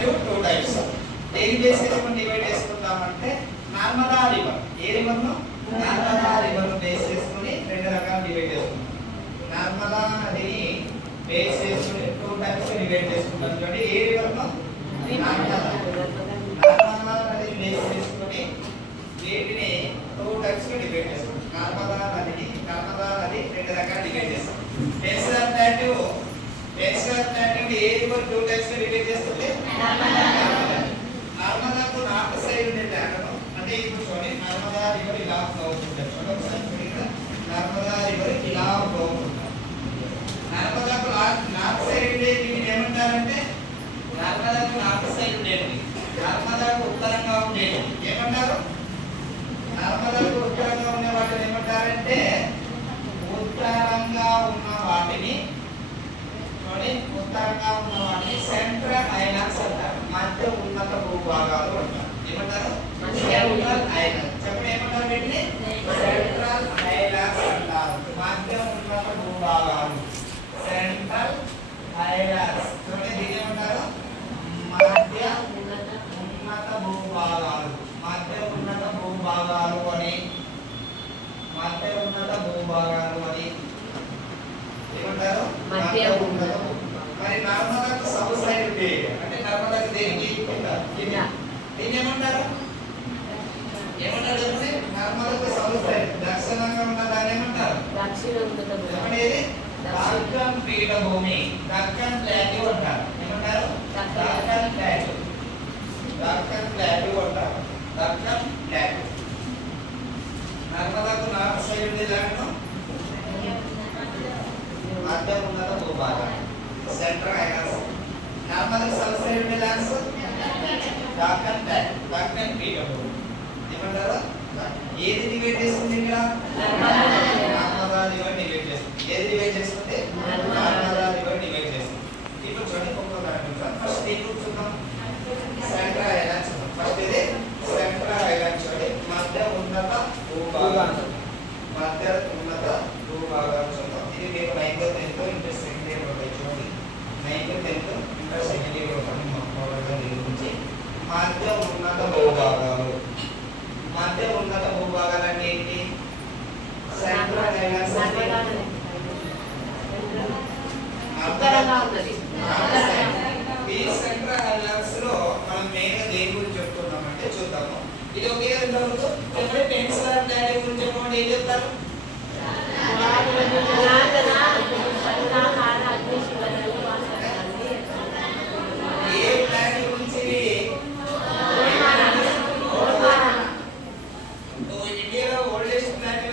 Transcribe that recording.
Plateau two types. దేని base చేసుకొని divide చేసుకుంటామంటే Narmada river. ఏ రివర్ను? Narmada రివర్ను base చేసుకొని రెండు రకాలు డివైడ్ చేసుకుంటాం. నర్మదా నదిని బేస్ చేసుకొని టూ టైప్స్ డివైడ్ చేసుకుంటాం. చూడండి, ఏ రివర్ను? నర్మదా నదిని బేస్ చేసుకొని వీటిని టూ టైప్స్ గా డివైడ్ చేస్తాం. నర్మదా నది రెండు రకాలు డివైడ్ చేస్తాం. పెన్సిలర్ ప్లాట్యూ ఏ రివర్ టూ టైప్స్ గా డివైడ్ చేస్తుంది? నర్మదాకు నార్త్ సైడ్ ఉండే ల్యాండ్ అంటే ఇప్పుడు చూడండి, నర్మదా రివర్ ఇలా ఫ్లో అవుతుంటారు. చూడండి, నర్మదా రివర్ ఇలా ఫ్లో అవుతుంటారు. నర్మదాకు నార్త్ సైడ్ ఉండే దీన్ని ఏమంటారంటే, నర్మదాకు నార్త్ సైడ్ ఉండేది, నర్మదాకు ఉత్తరంగా ఉండేది ఏమంటారు? నర్మదాకు ఉత్తరంగా ఉన్న వాటిని ఏమంటారంటే, ఉత్తరంగా ఉన్న వాటిని సెంట్రల్ ఐలాండ్స్ అంటారు. మధ్య ఉన్నత భూభాగాలు అంటారు. ఏమంటారు? Central islands. చెప్పండి, ఏమంటారు వీటిని? సెంట్రల్ ఐలాండ్స్ అంటారు. మధ్య ఉన్నత భూభాగాలు, సెంట్రల్ ఐలాండ్స్. చూడండి, దీని ఏమంటారు? మధ్య ఉన్నత భూభాగాలు. మధ్య ఉన్నత భూభాగాలు అని ఏమంటారు? మధ్య ఉన్నత. మరి నర్మదాకు సౌత్ సైడ్ ఉండే అంటే నర్మదాకు దేనికి దీన్ని ఏమంటారు? చెప్పండి, నర్మదాకు సౌత్ సైడ్ దక్షిణంగా ఉన్న దాన్ని ఏమంటారు? చెప్పండి, దక్కన్ పీఠభూమి, దక్కన్ ప్లాట్యూ అంటారు. ఏమంటారు? దక్కన్ ప్లాట్యూ అంటారు. దక్కన్ ప్లాట్యూ. నర్మదాకు నార్త్ సైడ్ ఉండే ల్యాండ్ మధ్య ఉన్నత భూభాగం, సెంట్రల్ ఐలాండ్స్. నర్మదాకు సౌత్ సైడ్ ఉండే ల్యాండ్స్ దక్కన్ పీఠభూమి. ఏమంటారు? ఏది డివైడ్ చేస్తుంది ఇక్కడ? నర్మదా రివర్ డివైడ్ చేస్తుంది. ఏది డివైడ్ చేస్తుంది? నర్మదా రివర్ డివైడ్ చేస్తుంది. ఇప్పుడు చూడండి, ఒక్కొక్క ఫస్ట్ దీని గురించి చూద్దాం. Central islands. ఫస్ట్ ఇది సెంట్రల్ ఐలాండ్స్. చూడండి, మధ్య ఉన్నత భూభాగాలు చూద్దాం. ఇది మీకు 9th 10th inter second year ఉంటాయి. చూడండి, 9th 10th inter second year ఉంటాయి. గురించి మధ్య ఉన్నత భూభాగాలు. మధ్య ఉన్నత భూభాగాలు అంటే ఏంటి? సెంట్రల్ ఐలాండ్స్ అంటే ఈ సెంట్రల్ ఐలాండ్స్ లో మనం మెయిన్ దేని గురించి చెప్తున్నామంటే చూద్దాము. ఇది ఒకే రెండు చెప్పండి, పెన్సిలర్ ప్లాట్యూ గురించి చెప్పండి. ఏం చెప్తారు? ఏ ప్లాట్యూ గురించి? ఇండియాలో ఓల్డెస్ట్ ప్లాట్యూ